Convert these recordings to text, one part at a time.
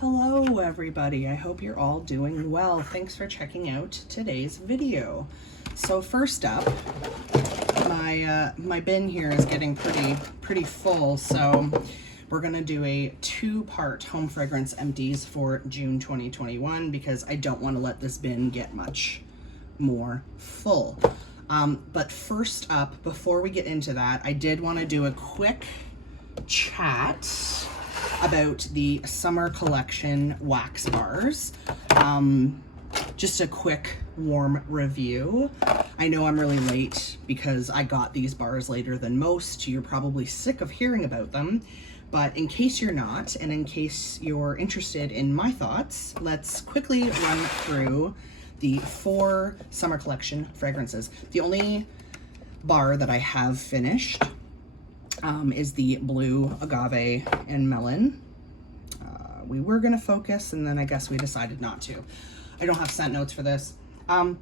Hello everybody, I hope you're all doing well. Thanks for checking out today's video. So first up, my bin here is getting pretty full, so we're gonna do a two-part home fragrance empties for June 2021 because I don't want to let this bin get much more full. But first up, before we get into that, I did want to do a quick chat about the summer collection wax bars. Just a quick warm review. I know I'm really late because I got these bars later than most. You're probably sick of hearing about them, but in case you're not, and in case you're interested in my thoughts, let's quickly run through the 4 summer collection fragrances. The only bar that I have finished is the blue agave and melon. We were gonna focus and then I guess we decided not to. I don't have scent notes for this. I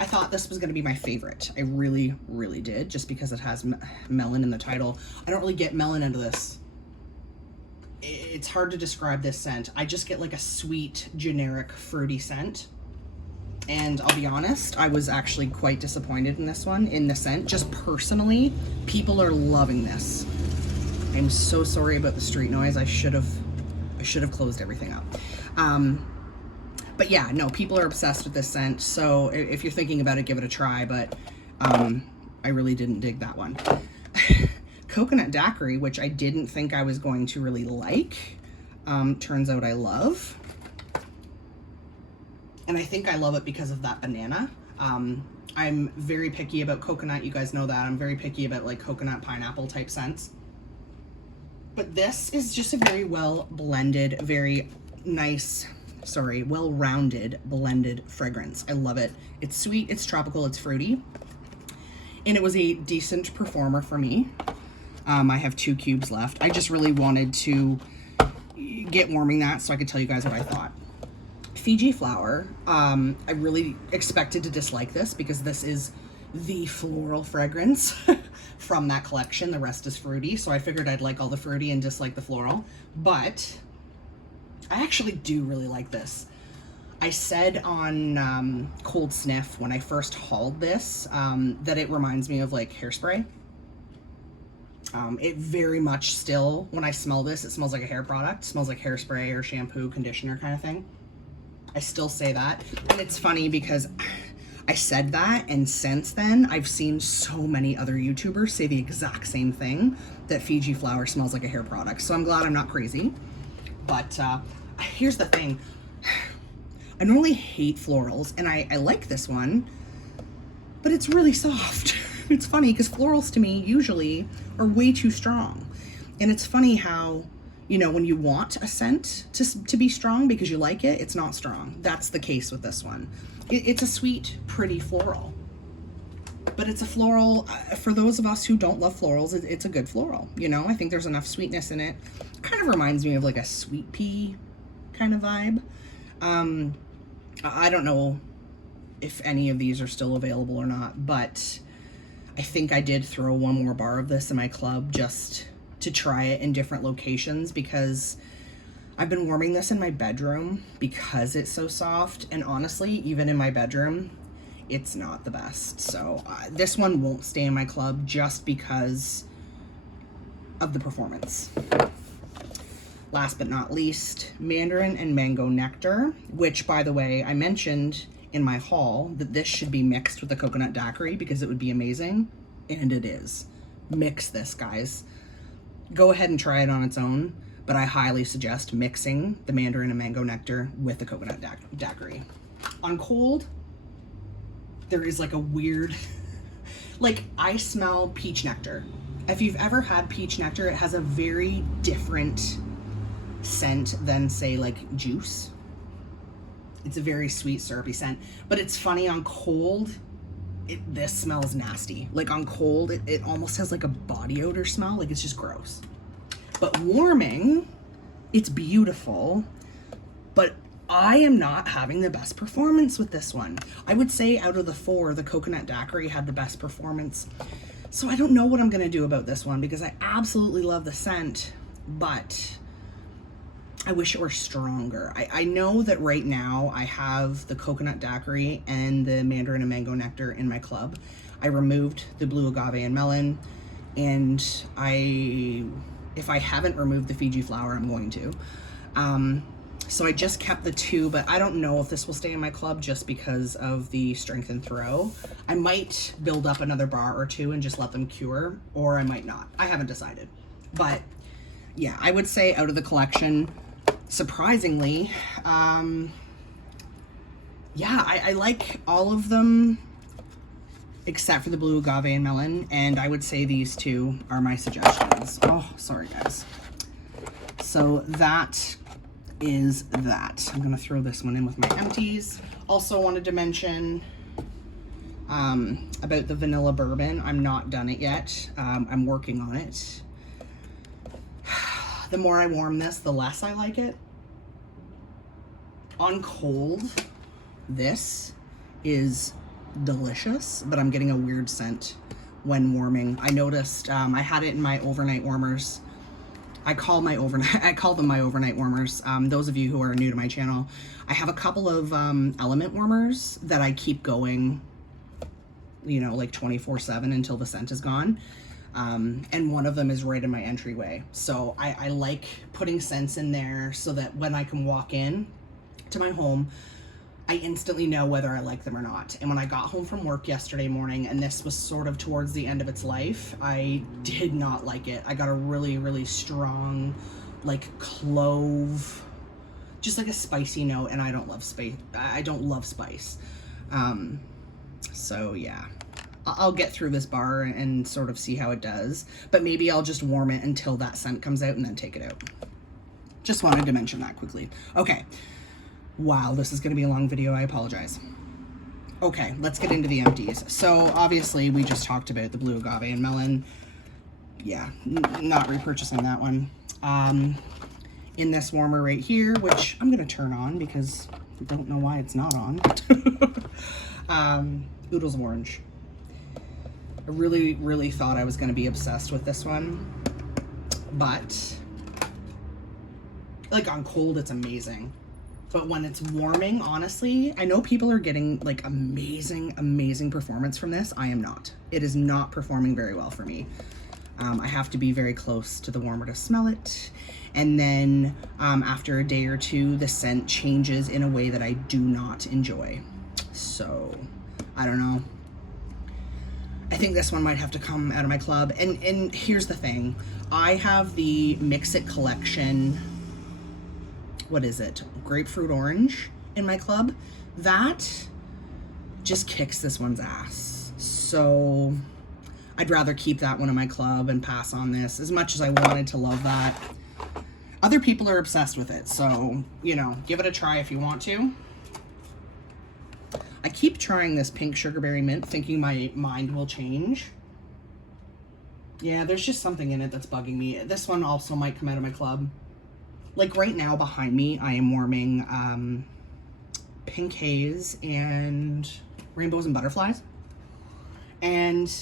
thought this was gonna be my favorite. I really did, just because it has melon in the title. I don't really get melon into this. It's hard to describe this scent. I just get like a sweet, generic, fruity scent. And I'll be honest, I was actually quite disappointed in this one, in the scent. Just personally, people are loving this. I'm so sorry about the street noise. I should have closed everything up. But yeah, no, people are obsessed with this scent. So if you're thinking about it, give it a try. But I really didn't dig that one. Coconut Daiquiri, which I didn't think I was going to really like, turns out I love. And I think I love it because of that banana. I'm very picky about coconut. You guys know that. I'm very picky about like coconut, pineapple type scents. But this is just a very well blended, very nice, well-rounded blended fragrance. I love it. It's sweet, it's tropical, it's fruity. And it was a decent performer for me. I have 2 cubes left. I just really wanted to get warming that so I could tell you guys what I thought. Fiji flower, I really expected to dislike this because this is the floral fragrance from that collection. The rest is fruity, so I figured I'd like all the fruity and dislike the floral. But I actually do really like this. I said on Cold Sniff when I first hauled this that it reminds me of like Hairspray. It very much still, when I smell this, it smells like a hair product. It smells like hairspray or shampoo, conditioner kind of thing. I still say that. And it's funny because I said that, and since then I've seen so many other YouTubers say the exact same thing, that Fiji flower smells like a hair product. So I'm glad I'm not crazy. But here's the thing. I normally hate florals, and I like this one, but it's really soft. It's funny because florals to me usually are way too strong. And it's funny how, you know, when you want a scent to be strong because you like it, it's not strong. That's the case with this one. It's a sweet, pretty floral. But it's a floral, for those of us who don't love florals, it's a good floral. You know, I think there's enough sweetness in it. It kind of reminds me of like a sweet pea kind of vibe. I don't know if any of these are still available or not, but I think I did throw one more bar of this in my club just to try it in different locations because I've been warming this in my bedroom because it's so soft, and honestly, even in my bedroom, it's not the best. So this one won't stay in my club just because of the performance. Last but not least, Mandarin and Mango Nectar, which, by the way, I mentioned in my haul that this should be mixed with the Coconut Daiquiri because it would be amazing, and it is. Mix this, guys. Go ahead and try it on its own, but I highly suggest mixing the Mandarin and Mango Nectar with the Coconut Daiquiri. On cold, there is like a weird, like I smell peach nectar. If you've ever had peach nectar, it has a very different scent than say like juice. It's a very sweet syrupy scent, but it's funny on cold, this smells nasty. Like on cold, it almost has like a body odor smell. Like it's just gross. But warming, it's beautiful, but I am not having the best performance with this one. I would say out of the 4, the Coconut Daiquiri had the best performance. So I don't know what I'm gonna do about this one because I absolutely love the scent, but I wish it were stronger. I know that right now I have the coconut daiquiri and the mandarin and mango nectar in my club. I removed the blue agave and melon, and if I haven't removed the Fiji flower, I'm going to. So I just kept the 2, but I don't know if this will stay in my club just because of the strength and throw. I might build up another bar or 2 and just let them cure, or I might not. I haven't decided. But yeah, I would say out of the collection, surprisingly, yeah, I like all of them except for the blue agave and melon, and I would say these 2 are my suggestions. Oh, sorry guys. So that is that. I'm gonna throw this one in with my empties. Also wanted to mention about the vanilla bourbon. I'm not done it yet. I'm working on it. The more I warm this, the less I like it. On cold, this is delicious, but I'm getting a weird scent when warming. I noticed I had it in my overnight warmers. I call them my overnight warmers. Those of you who are new to my channel, I have a couple of element warmers that I keep going, you know, like 24/7 until the scent is gone. And one of them is right in my entryway. So I like putting scents in there so that when I can walk in to my home, I instantly know whether I like them or not. And when I got home from work yesterday morning, and this was sort of towards the end of its life, I did not like it. I got a really, really strong, like clove, just like a spicy note, and I don't love spice. I don't love spice. So yeah, I'll get through this bar and sort of see how it does, but maybe I'll just warm it until that scent comes out and then take it out. Just wanted to mention that quickly. Okay. Wow, this is going to be a long video. I apologize. Okay, let's get into the empties. So obviously we just talked about the blue agave and melon. Yeah, not repurchasing that one. In this warmer right here, which I'm going to turn on because I don't know why it's not on. Oodles of Orange. I really, really thought I was going to be obsessed with this one, but like on cold, it's amazing. But when it's warming, honestly, I know people are getting like amazing, amazing performance from this. I am not. It is not performing very well for me. I have to be very close to the warmer to smell it. And then after a day or 2, the scent changes in a way that I do not enjoy. So, I don't know. I think this one might have to come out of my club. And here's the thing. I have the Mix It collection, what is it? Grapefruit orange in my club. That just kicks this one's ass. So I'd rather keep that one in my club and pass on this, as much as I wanted to love that. Other people are obsessed with it, so, you know, give it a try if you want to. I keep trying this pink sugarberry mint, thinking my mind will change. Yeah, there's just something in it that's bugging me. This one also might come out of my club. Like right now behind me, I am warming Pink Haze and Rainbows and Butterflies. And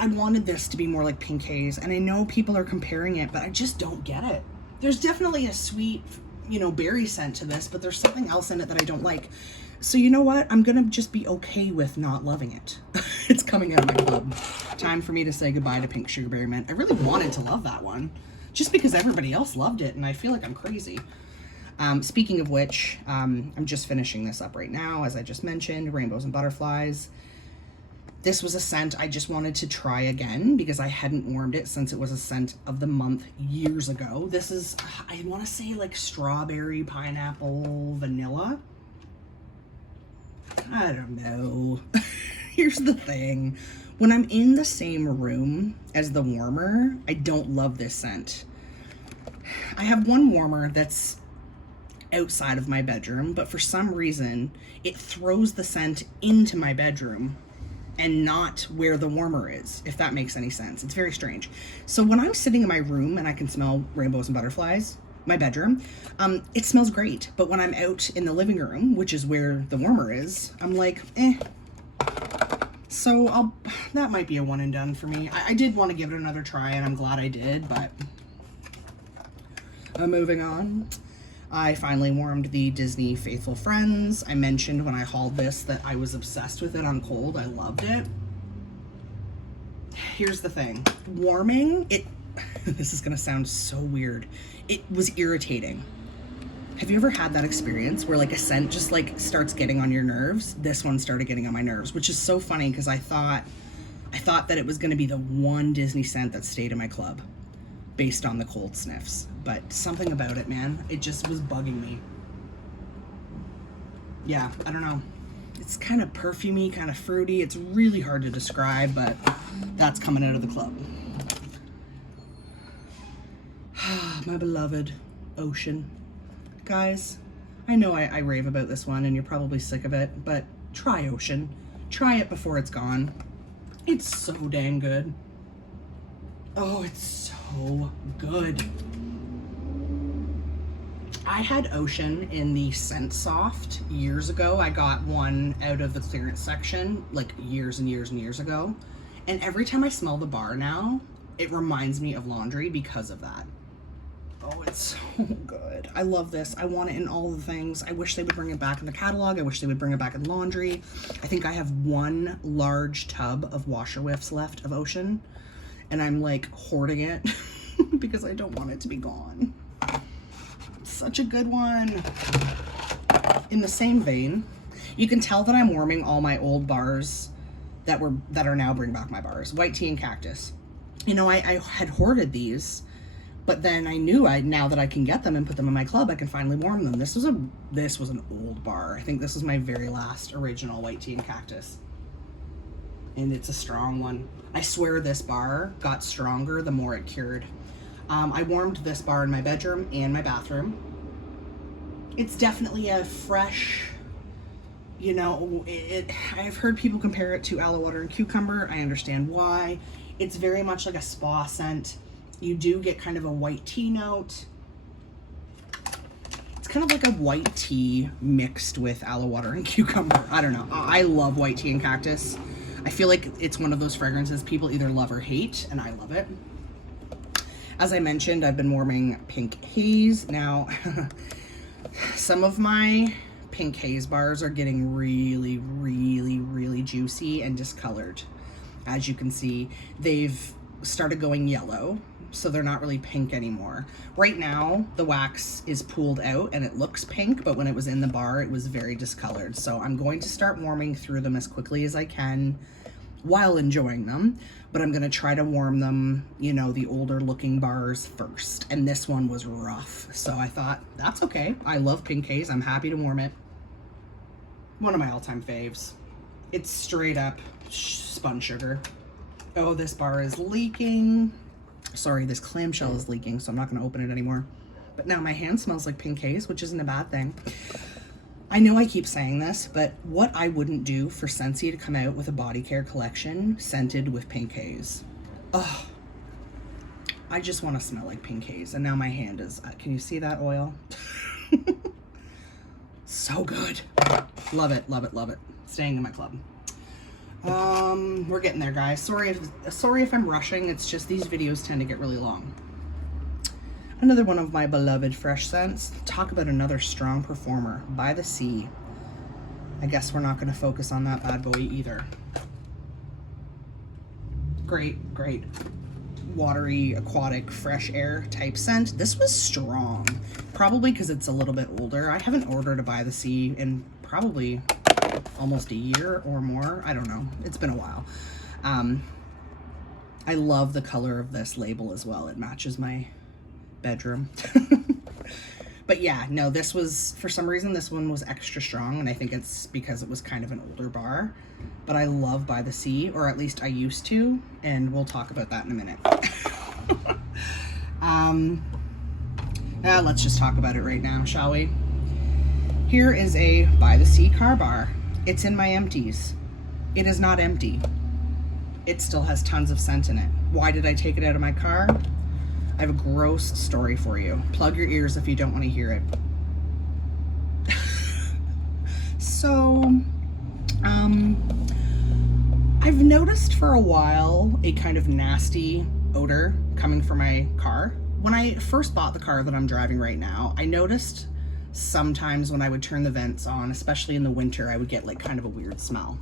I wanted this to be more like Pink Haze, and I know people are comparing it, but I just don't get it. There's definitely a sweet, you know, berry scent to this, but there's something else in it that I don't like. So you know what? I'm gonna just be okay with not loving it. It's coming out of my club. Time for me to say goodbye to Pink Sugarberry Mint. I really wanted to love that one, just because everybody else loved it, and I feel like I'm crazy. Speaking of which, I'm just finishing this up right now, as I just mentioned, Rainbows and Butterflies. This was a scent I just wanted to try again because I hadn't warmed it since it was a scent of the month years ago. This is, I want to say like strawberry, pineapple, vanilla. I don't know. Here's the thing. When I'm in the same room as the warmer, I don't love this scent. I have one warmer that's outside of my bedroom, but for some reason, it throws the scent into my bedroom and not where the warmer is, if that makes any sense. It's very strange. So when I'm sitting in my room and I can smell Rainbows and Butterflies, my bedroom, it smells great. But when I'm out in the living room, which is where the warmer is, I'm like, eh. So that might be a one and done for me. I did want to give it another try, and I'm glad I did, but Moving on. I finally warmed the Disney Faithful Friends. I mentioned when I hauled this that I was obsessed with it on cold. I loved it. Here's the thing. Warming, this is gonna sound so weird. It was irritating. Have you ever had that experience where like a scent just like starts getting on your nerves? This one started getting on my nerves, which is so funny because I thought that it was gonna be the one Disney scent that stayed in my club based on the cold sniffs. But something about it, man, it just was bugging me. Yeah, I don't know. It's kind of perfumey, kind of fruity. It's really hard to describe, but that's coming out of the club. My beloved Ocean. Guys, I know I rave about this one and you're probably sick of it, but try Ocean. Try it before it's gone. It's so dang good. Oh, it's so good. I had Ocean in the Scent Soft years ago. I got one out of the clearance section like years and years and years ago. And every time I smell the bar now, it reminds me of laundry because of that. Oh, it's so good. I love this. I want it in all the things. I wish they would bring it back in the catalog. I wish they would bring it back in laundry. I think I have one large tub of washer whiffs left of Ocean, and I'm like hoarding it because I don't want it to be gone. Such a good one. In the same vein, you can tell that I'm warming all my old bars that are now Bring Back My bars. White Tea and Cactus. You know, I had hoarded these, but then I knew now that I can get them and put them in my club, I can finally warm them. This was an old bar. I think this was my very last original White Tea and Cactus. And it's a strong one. I swear this bar got stronger the more it cured. I warmed this bar in my bedroom and my bathroom. It's definitely a fresh, you know, I've heard people compare it to aloe water and cucumber. I understand why. It's very much like a spa scent. You do get kind of a white tea note. It's kind of like a white tea mixed with aloe water and cucumber. I don't know. I love White Tea and Cactus. I feel like it's one of those fragrances people either love or hate, and I love it. As I mentioned, I've been warming Pink Haze. Now, some of my Pink Haze bars are getting really, really, really juicy and discolored. As you can see, they've started going yellow, so they're not really pink anymore. Right now, the wax is pooled out and it looks pink, but when it was in the bar, it was very discolored. So I'm going to start warming through them as quickly as I can while enjoying them, but I'm gonna try to warm them, you know, the older looking bars first. And this one was rough, so I thought, that's okay. I love Pink Haze, I'm happy to warm it. One of my all-time faves. It's straight up spun sugar. Oh, this bar is leaking. Sorry, this clamshell is leaking, so I'm not gonna open it anymore. But now my hand smells like Pink Haze, which isn't a bad thing. I know I keep saying this, but what I wouldn't do for Scentsy to come out with a body care collection scented with Pink Haze. Oh, I just want to smell like Pink Haze. And now my hand is, can you see that oil? So good. Love it, love it, love it. Staying in my club. We're getting there, guys. Sorry if I'm rushing. It's just these videos tend to get really long. Another one of my beloved fresh scents. Talk about another strong performer, By the Sea. I guess we're not going to focus on that bad boy either. Great, great watery, aquatic, fresh air type scent. This was strong, probably because it's a little bit older. I haven't ordered a By the Sea in probably almost a year or more. I don't know. It's been a while. I love the color of this label as well. It matches my bedroom. But yeah, no, this was, for some reason, this one was extra strong, and I think it's because it was kind of an older bar. But I love By the Sea, or at least I used to, and we'll talk about that in a minute. Let's just talk about it right now, shall we? Here is a By the Sea car bar. It's in my Empties. It is not empty. It still has tons of scent in it. Why did I take it out of my car? I have a gross story for you. Plug your ears if you don't want to hear it. So, I've noticed for a while a kind of nasty odor coming from my car when I first bought the car that I'm driving right now, I noticed sometimes when I would turn the vents on, especially in the winter, I would get like kind of a weird smell,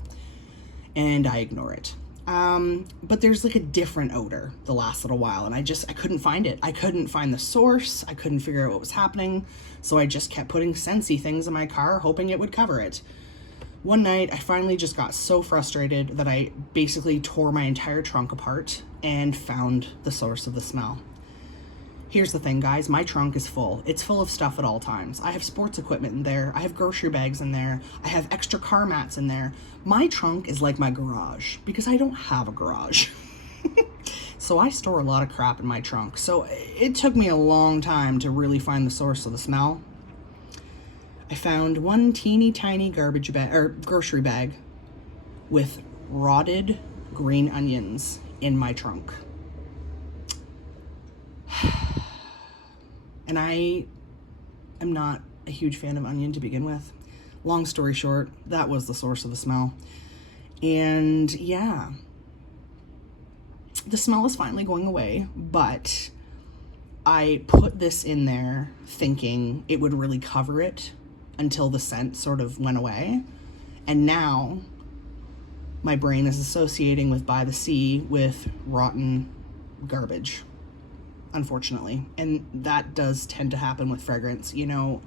and I ignore it. But there's like a different odor the last little while, and I couldn't find it. I couldn't find the source. I couldn't figure out what was happening. So I just kept putting Scentsy things in my car, hoping it would cover it. One night, I finally just got so frustrated that I basically tore my entire trunk apart and found the source of the smell. Here's the thing, guys. My trunk is full. It's full of stuff at all times. I have sports equipment in there. I have grocery bags in there. I have extra car mats in there. My trunk is like my garage because I don't have a garage. So I store a lot of crap in my trunk. So it took me a long time to really find the source of the smell. I found one teeny tiny garbage bag or grocery bag with rotted green onions in my trunk. And I am not a huge fan of onion to begin with. Long story short, that was the source of the smell. And yeah, the smell is finally going away, but I put this in there thinking it would really cover it until the scent sort of went away. And now my brain is associating with By the Sea with rotten garbage, unfortunately. And that does tend to happen with fragrance. You know,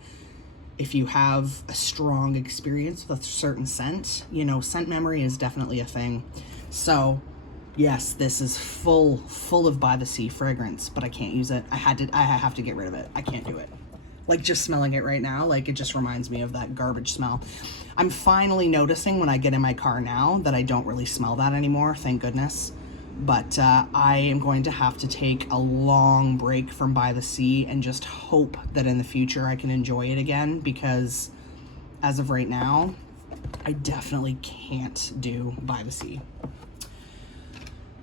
if you have a strong experience with a certain scent, you know, scent memory is definitely a thing. So yes, this is full of By the Sea fragrance, but I can't use it. I have to get rid of it. I can't do it. Like, just smelling it right now, like, it just reminds me of that garbage smell. I'm finally noticing when I get in my car now that I don't really smell that anymore, thank goodness. But I am going to have to take a long break from By the Sea and just hope that in the future I can enjoy it again, because as of right now, I definitely can't do By the Sea.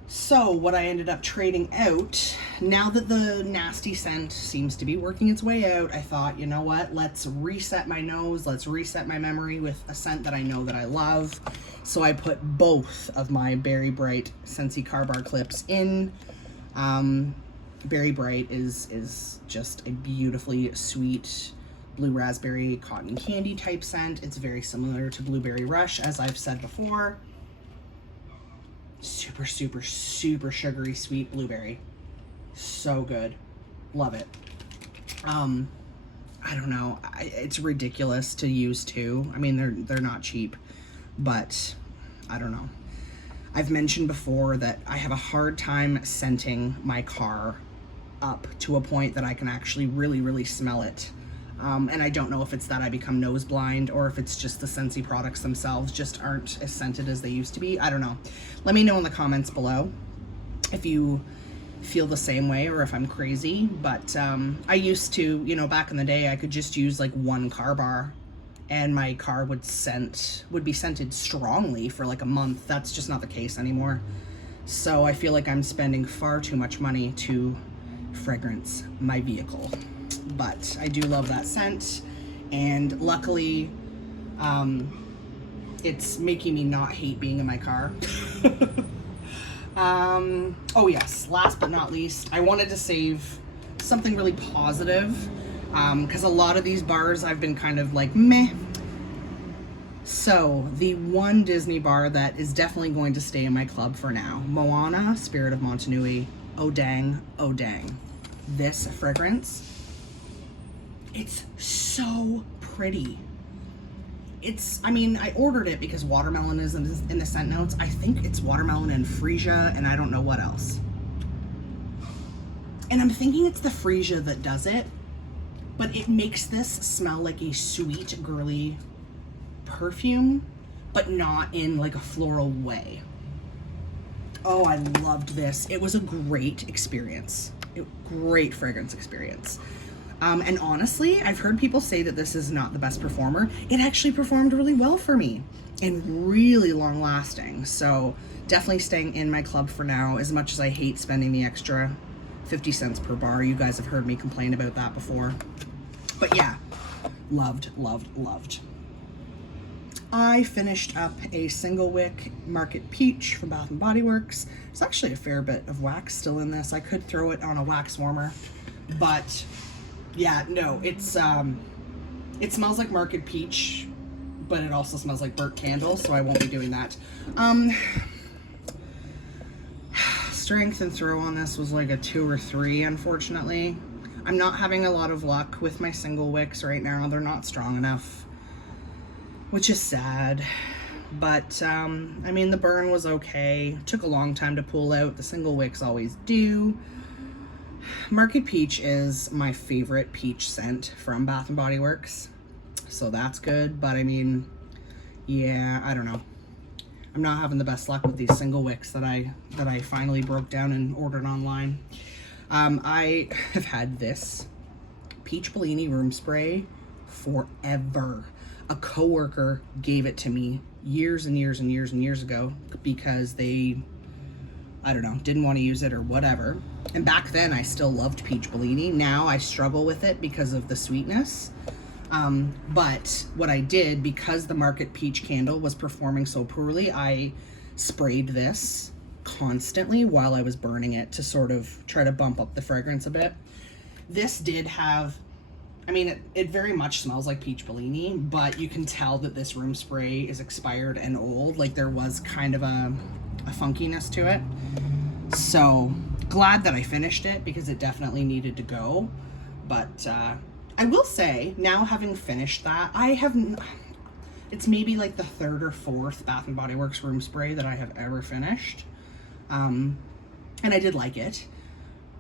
So what I ended up trading out, now that the nasty scent seems to be working its way out, I thought, you know what, let's reset my nose, let's reset my memory with a scent that I know that I love. So I put both of my Berry Bright Scentsy car bar clips in. Berry Bright is just a beautifully sweet blue raspberry cotton candy type scent. It's very similar to Blueberry Rush, as I've said before. Super, super, super sugary sweet blueberry. So good. Love it. I don't know. It's ridiculous to use too. I mean, they're not cheap, but I don't know. I've mentioned before that I have a hard time scenting my car up to a point that I can actually really, really smell it. And I don't know if it's that I become nose blind or if it's just the Scentsy products themselves just aren't as scented as they used to be. I don't know. Let me know in the comments below if you feel the same way or if I'm crazy. But I used to, you know, back in the day, I could just use like one car bar and my car would be scented strongly for like a month. That's just not the case anymore. So I feel like I'm spending far too much money to fragrance my vehicle. But I do love that scent, and luckily it's making me not hate being in my car. Oh yes, last but not least, I wanted to save something really positive, because a lot of these bars I've been kind of like meh. So the one Disney bar that is definitely going to stay in my club for now, Moana, Spirit of Montanui, Odang, Odang. This fragrance, it's so pretty. I mean, I ordered it because watermelon is in the scent notes. I think it's watermelon and freesia, and I don't know what else. And I'm thinking it's the freesia that does it, but it makes this smell like a sweet, girly perfume, but not in like a floral way. Oh, I loved this. It was a great experience. Great fragrance experience. And honestly, I've heard people say that this is not the best performer. It actually performed really well for me and really long lasting. So definitely staying in my club for now, as much as I hate spending the extra 50 cents per bar. You guys have heard me complain about that before. But yeah, loved, loved, loved. I finished up a single wick Market Peach from Bath & Body Works. There's actually a fair bit of wax still in this. I could throw it on a wax warmer, But yeah, no, it's it smells like Market Peach, but it also smells like burnt candle, so I won't be doing that. Strength and throw on this was like a 2 or 3, unfortunately. I'm not having a lot of luck with my single wicks right now. They're not strong enough, which is sad. But, I mean, the burn was okay. Took a long time to pull out. The single wicks always do. Market Peach is my favorite peach scent from Bath & Body Works, so that's good. But, I mean, yeah, I don't know. I'm not having the best luck with these single wicks that I finally broke down and ordered online. I have had this Peach Bellini room spray forever. A coworker gave it to me years and years and years and years ago because they, I don't know, didn't want to use it or whatever. And back then I still loved Peach Bellini. Now I struggle with it because of the sweetness. But what I did, because the Market Peach candle was performing so poorly, I sprayed this constantly while I was burning it to sort of try to bump up the fragrance a bit. This did have, I mean, it very much smells like Peach Bellini, but you can tell that this room spray is expired and old. Like, there was kind of a funkiness to it. So glad that I finished it because it definitely needed to go. But I will say, now having finished that, it's maybe like the 3rd or 4th Bath & Body Works room spray that I have ever finished. And I did like it,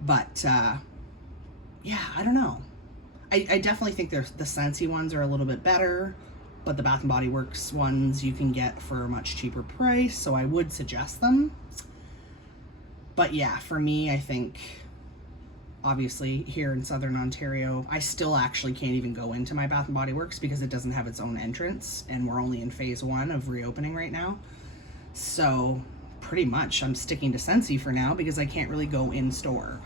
but yeah, I don't know. I definitely think the Scentsy ones are a little bit better, but the Bath & Body Works ones you can get for a much cheaper price, so I would suggest them. But yeah, for me, I think, obviously, here in Southern Ontario, I still actually can't even go into my Bath & Body Works because it doesn't have its own entrance, and we're only in phase 1 of reopening right now. So pretty much I'm sticking to Scentsy for now because I can't really go in store.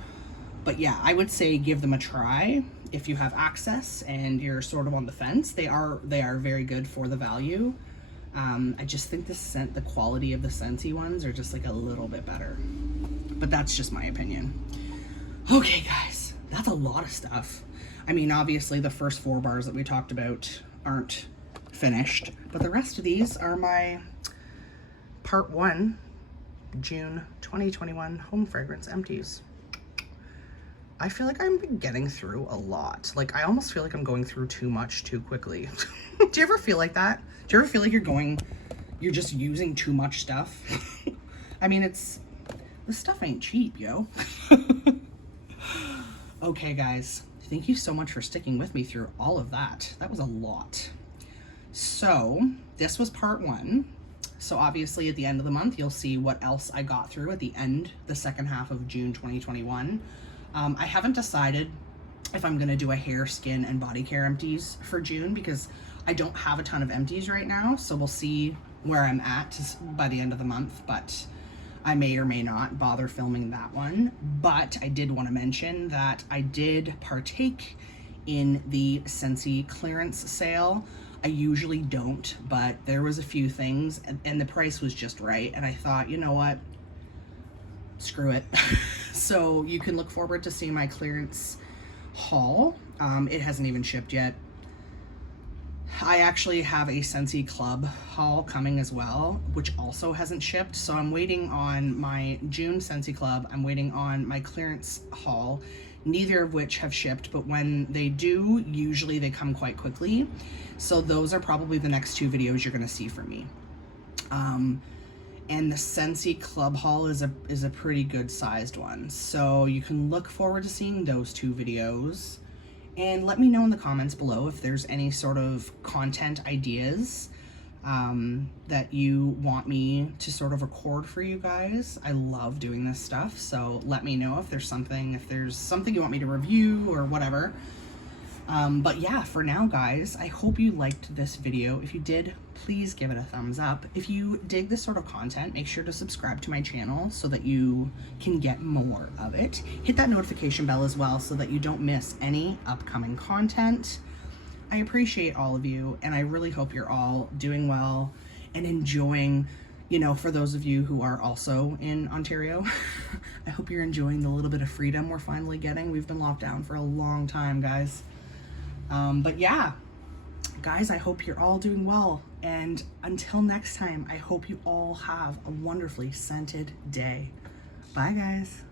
But yeah, I would say give them a try if you have access and you're sort of on the fence. They are very good for the value. I just think the quality of the Scentsy ones are just like a little bit better. But that's just my opinion. Okay, guys, that's a lot of stuff. I mean, obviously the first 4 bars that we talked about aren't finished, but the rest of these are my part 1, June 2021 home fragrance empties. I feel like I'm getting through a lot. Like, I almost feel like I'm going through too much too quickly. Do you ever feel like that? Do you ever feel like you're just using too much stuff? I mean, this stuff ain't cheap, yo. Okay, guys, thank you so much for sticking with me through all of that. That was a lot. So this was part 1. So obviously at the end of the month, you'll see what else I got through at the second half of June 2021. I haven't decided if I'm going to do a hair, skin, and body care empties for June because I don't have a ton of empties right now. So we'll see where I'm at by the end of the month, but I may or may not bother filming that one. But I did want to mention that I did partake in the Scentsy clearance sale. I usually don't, but there was a few things and the price was just right. And I thought, you know what? Screw it. So you can look forward to seeing my clearance haul. It hasn't even shipped yet. I actually have a Scentsy Club haul coming as well, which also hasn't shipped. So I'm waiting on my June Scentsy Club. I'm waiting on my clearance haul, neither of which have shipped, but when they do, usually they come quite quickly. So those are probably the next 2 videos you're gonna see from me. And the Scentsy Club haul is a pretty good sized one. So you can look forward to seeing those 2 videos. And let me know in the comments below if there's any sort of content ideas that you want me to sort of record for you guys. I love doing this stuff, so let me know if there's something you want me to review or whatever. But yeah, for now, guys, I hope you liked this video. If you did, please give it a thumbs up. If you dig this sort of content, make sure to subscribe to my channel so that you can get more of it. Hit that notification bell as well so that you don't miss any upcoming content. I appreciate all of you, and I really hope you're all doing well and enjoying you know, for those of you who are also in Ontario, I hope you're enjoying the little bit of freedom we're finally getting. We've been locked down for a long time, guys. But yeah, guys, I hope you're all doing well. And until next time, I hope you all have a wonderfully scented day. Bye, guys.